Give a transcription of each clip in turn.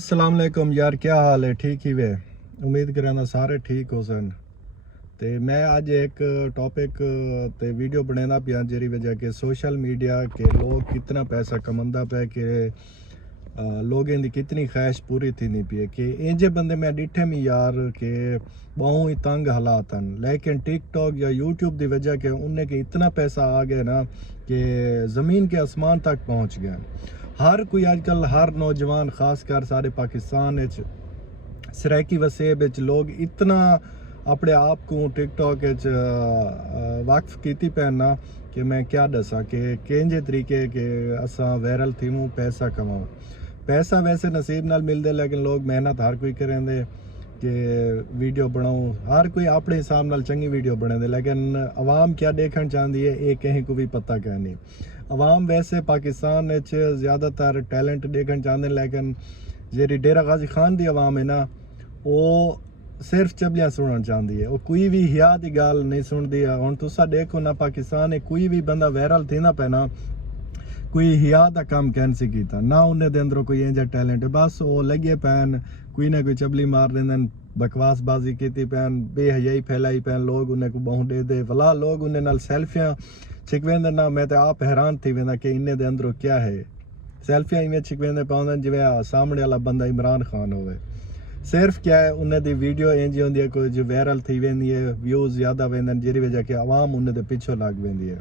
अस्सलाम वालेकुम यार, क्या हाल है? ठीक ही वे? उम्मीद कराना सारे ठीक हो सन। ते मैं आज एक टॉपिक ते वीडियो बनाना पिया जेरी वजह के सोशल मीडिया के लोग कितना पैसा कमांदा पे के लोगों की कितनी ख्वाहिश पूरी थी नहीं पिए कि इंजे बंदे मैं डिठे में यार के बहुत ही तंग हालात हैं, लेकिन टिकटॉक या यूट्यूब की वजह के उन्हें के इतना पैसा आ गया ना कि ज़मीन के आसमान तक पहुंच गया। हर कोई आजकल हर नौजवान खासकर सारे पाकिस्तान सराकी वसेब लोग इतना अपने आप को टिकटॉक वक्फ की पैना कि मैं क्या दसा कि केंजे तरीके के असा वायरल थी पैसा कमाऊँ। पैसा वैसे नसीब नाल मिलते, लेकिन लोग मेहनत हर कोई करेंदे कि वीडियो बनाऊँ, हर कोई अपने हिसाब नाल चंगी वीडियो बनाते, लेकिन आवाम क्या देखना चाहती है ये कहीं को भी पता क्या नहीं। आवाम वैसे पाकिस्तान ज़्यादातर टैलेंट देखना चाहते, लेकिन जी डेरा गाजी खान की आवाम है ना, वो सिर्फ चबलियाँ सुनना चाहती है, वो कोई भी हिया की गल नहीं सुनती। हुण तुसा देखो ना पाकिस्तान कोई भी बंदा वायरल थी ना पैना कोई हिया का काम कैन सी कीता ना, उन्हें दे अंदरों कोई इंजा टैलेंट है, बस वो लगे पैन कोई ना कोई चबली मार देंदन, बकवासबाजी की पैन, बेहयाई फैलाई पैन, लोग उन्हें को बहु दे दे वला, लोग उन्हें नाल सेल्फियाँ छिकवेंदे ना। मैं तो आप हैरान थी वेंदा कि इन्हें दे अंदरों क्या है। सेल्फियाँ इवें छिकवेंदे पाउंदन जिवें सामने वाला बंदा इमरान खान होवे। सिर्फ क्या है उन्हें दी वीडियो इंज होंदी है कोई जो वायरल थी वेंदी है, व्यूज़ ज़्यादा वेंदन जिहदी वजह के आवाम उन्हें दे पिछो लग वेंदी है।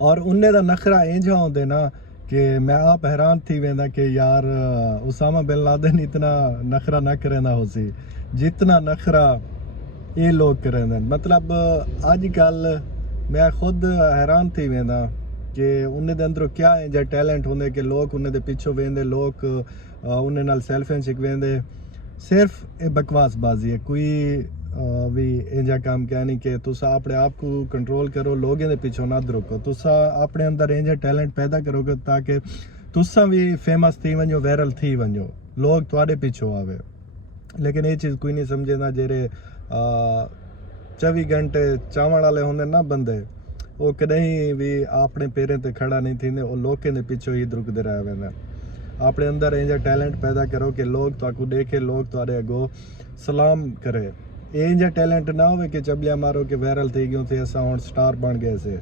और उन्हें दा नखरा इंज होंदे ना कि मैं आप हैरान थी वेंदा कि यार उसामा बिन लादेन इतना नखरा ना करेंदा होसी जितना नखरा ये लोग करेंदन। मतलब आजकल मैं खुद हैरान थी वेंदा कि उन्हें दे अंदरों क्या इंजा टैलेंट होंदे कि लोग उन्हें दे पिछो वेंदे, लोग उन्हें नाल सेल्फियां छिकवेंदे। सिर्फ ये बकवासबाजी है, कोई भी इंजा काम क्या नहीं कि तुसा अपने आप को कंट्रोल करो, लोगों के पीछे ना रुको, तुसा अपने अंदर इंजा टैलेंट पैदा करोगे ताकि तुसा भी फेमस थी वनो, वायरल थी वनो, लोग तुहाडे पीछे आवे। लेकिन ये चीज़ कोई नहीं समझे ना, जेरे 24 घंटे चावण वाले होंगे ना बंदे, वो कहीं भी अपने पैरों पर खड़ा नहीं थी, वो लोगों के पीछे ही रुकते रह वेंदे। अपने अंदर इंजा टैलेंट पैदा करो कि लोग तुहाकू देखे, लोग तुहाडे अगो सलाम करे। इंजा टैलेंट ना हो कि चबलियाँ मारो कि वायरल थी गयूं थे असा हुण स्टार बन गए से।